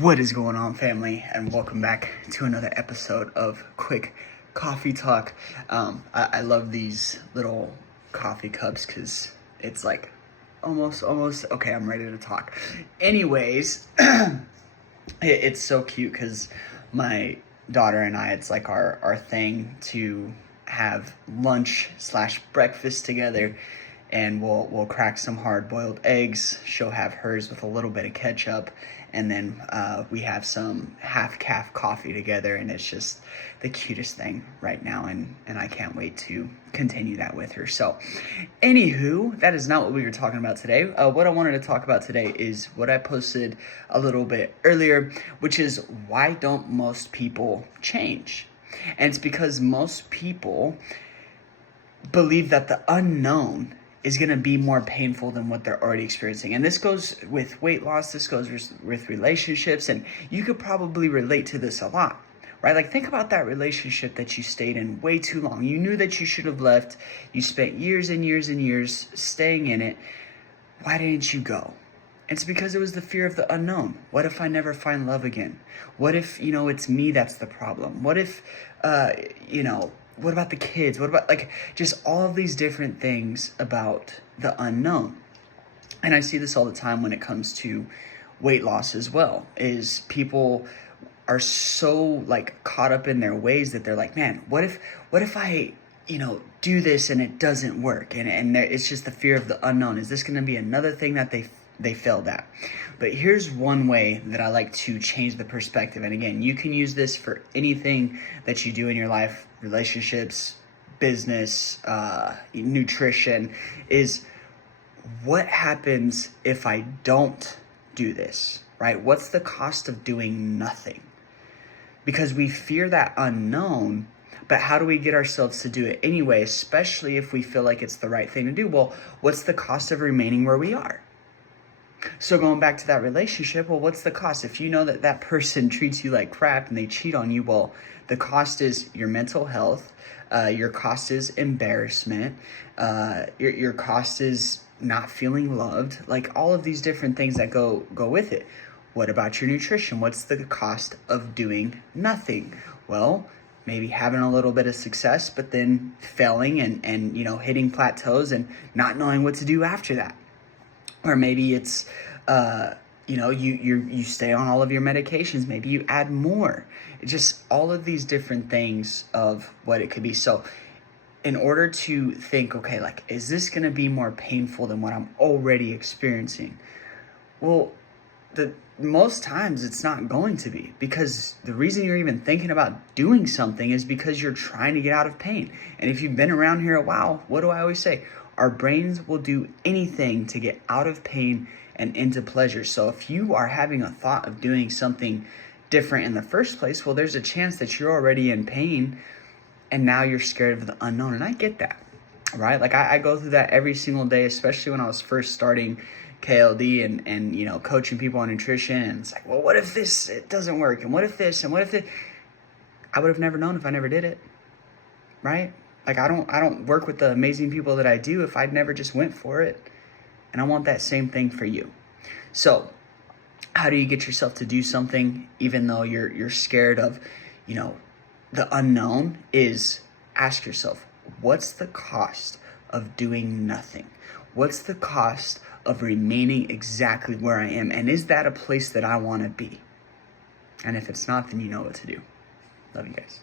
What is going on, family, and welcome back to another episode of Quick Coffee Talk. I love these little coffee cups because it's like almost okay. I'm ready to talk. Anyways, it's so cute because my daughter and I, it's like our thing to have lunch / breakfast together, and we'll crack some hard-boiled eggs. She'll have hers with a little bit of ketchup, and then we have some half-calf coffee together, and it's just the cutest thing right now, and I can't wait to continue that with her. So, anywho, that is not what we were talking about today. What I wanted to talk about today is what I posted a little bit earlier, which is why don't most people change? And it's because most people believe that the unknown is going to be more painful than what they're already experiencing. And this goes with weight loss, this goes with relationships, and you could probably relate to this a lot, right? Like, think about that relationship that you stayed in way too long. You knew that you should have left. You spent years and years and years staying in it. Why didn't you go? It's because it was the fear of the unknown. What if I never find love again? What if, it's me that's the problem? What if, what about the kids? What about, just all of these different things about the unknown? And I see this all the time when it comes to weight loss as well, is people are so, caught up in their ways that they're like, man, what if I, do this and it doesn't work? And it's just the fear of the unknown. Is this going to be another thing that they failed at? But here's one way that I like to change the perspective. And again, you can use this for anything that you do in your life, relationships, business, nutrition, is what happens if I don't do this, right? What's the cost of doing nothing? Because we fear that unknown, but how do we get ourselves to do it anyway, especially if we feel like it's the right thing to do? Well, what's the cost of remaining where we are? So going back to that relationship, well, what's the cost? If you know that that person treats you like crap and they cheat on you, well, the cost is your mental health. Your cost is embarrassment. Your cost is not feeling loved. Like, all of these different things that go with it. What about your nutrition? What's the cost of doing nothing? Well, maybe having a little bit of success, but then failing and hitting plateaus and not knowing what to do after that. Or maybe it's, you stay on all of your medications. Maybe you add more. It's just all of these different things of what it could be. So in order to think, okay, is this going to be more painful than what I'm already experiencing? Well, most times it's not going to be, because the reason you're even thinking about doing something is because you're trying to get out of pain. And if you've been around here a while, what do I always say? Our brains will do anything to get out of pain and into pleasure. So if you are having a thought of doing something different in the first place, well, there's a chance that you're already in pain and now you're scared of the unknown. And I get that, right? I go through that every single day, especially when I was first starting KLD and coaching people on nutrition. And it's like, well, what if it doesn't work? And what if this? And what if this? I would have never known if I never did it, right? I don't work with the amazing people that I do if I'd never just went for it. And I want that same thing for you. So how do you get yourself to do something even though you're scared of, the unknown? Is ask yourself, what's the cost of doing nothing? What's the cost of remaining exactly where I am? And is that a place that I want to be? And if it's not, then you know what to do. Love you guys.